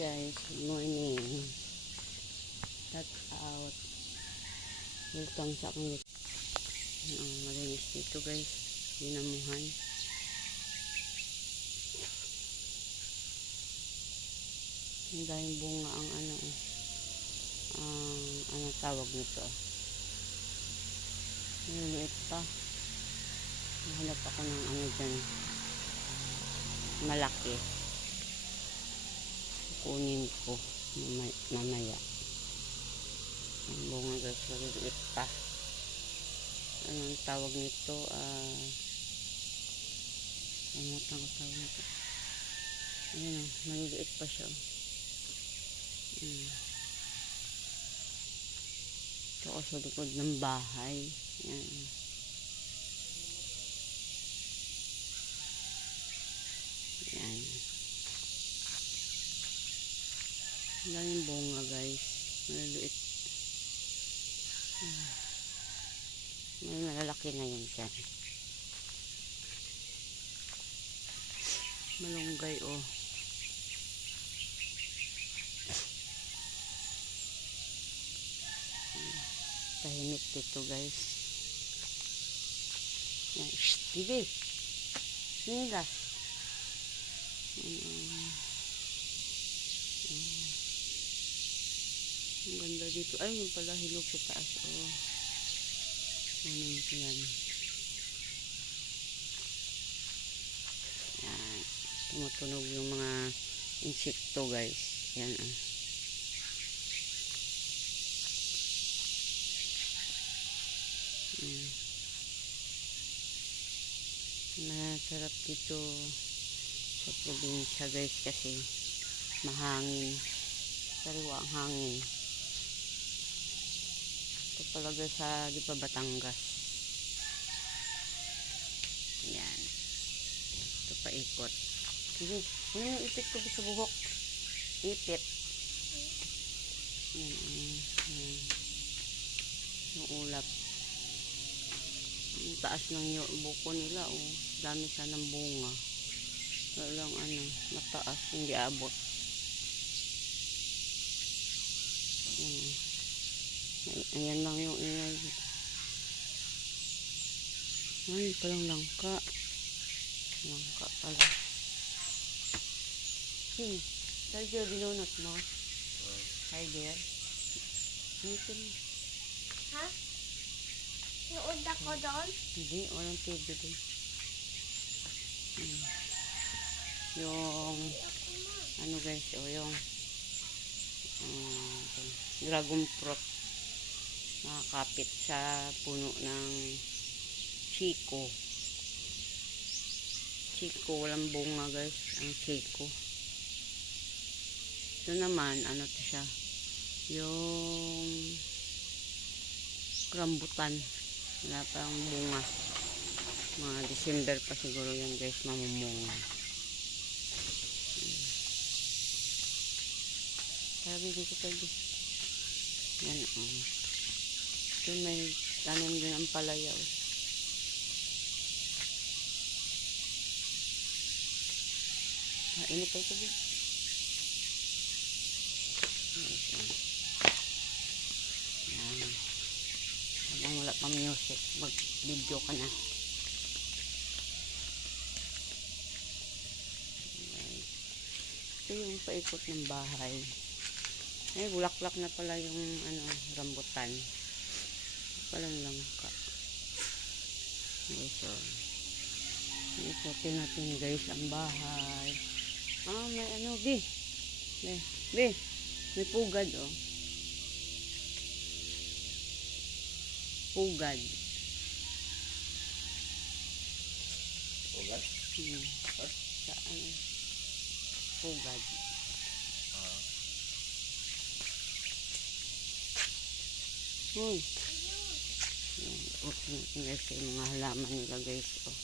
Guys, good morning. Shout out. Welcome sa akong malinis dito guys. Dinamuhan. Ang daming bunga ang ano tawag nito. Niliit pa. Nahanap ako ng ano dyan. Malaki. Kunin ko mamaya. Ang bunga guys, maliliit pa. Anong tawag nito? Ano tawag nito? Ayan o, maliliit pa siya. Ito ako sa likod ng bahay. Ayan. Ayan. Ang daming bunga guys. Maliliit. May malalaki na yun dyan. Malunggay oh. Tahimik dito guys. Yan. Shhh, bibi. Sinilas. Ang ganda dito. Ay, yung pala hinog sa taas. Oh. Ano yan? Yan. Tumutunog yung mga insekto guys. Yan ah. Masarap dito sa probinsya guys kasi mahangin. Sariwa ang hangin. Ito pala guys sa di pa Batangas. Yan. Ito pa ikot. Sige, ano yung ipit ko sa buhok? Ipit. Yan. Yung ulap. Ang taas ng buko nila oh. Dami sanang bunga. Walang mataas, hindi abot. Ayan lang yung ingay. Ay, palang langka. Langka pala. Tiger, binunot mo? Tiger? Nitin. Ha? Nood ako doon? Hindi, walang TV doon. Yung ano guys, yung dragon fruit nakakapit sa puno ng chiko. Walang bunga guys ang chiko. Ito naman ano to siya, yung rambutan, wala pang bunga, mga December pa siguro yan guys mamumunga. Sabi dito tayo. Yan oh. Ito may tanim din ang palaya oh. Init tayo ito din. Yan. Habang wala pang music, mag video ka na. Ito yung paikot ng bahay. Ay, bulaklak na pala yung rambutan. Palang langka. Okay, so ikotin natin guys ang bahay. May may pugad oh. Pugad. Pugad? Saan? Pugad. Uy. Guys, yung mga halaman nila guys oh.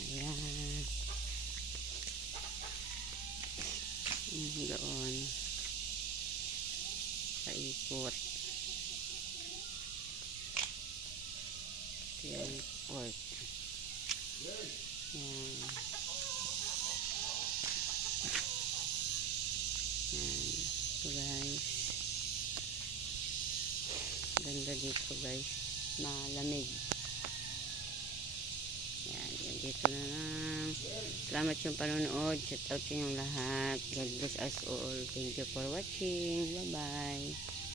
Ayan. Doon. Paikot. Ito yung pork. Yan. Yan. Ito guys. Ganda dito guys. Malamig. Yan. Yan dito na lang. Salamat yung panonood. Shout out sa inyong lahat. God bless us all. Thank you for watching. Bye bye.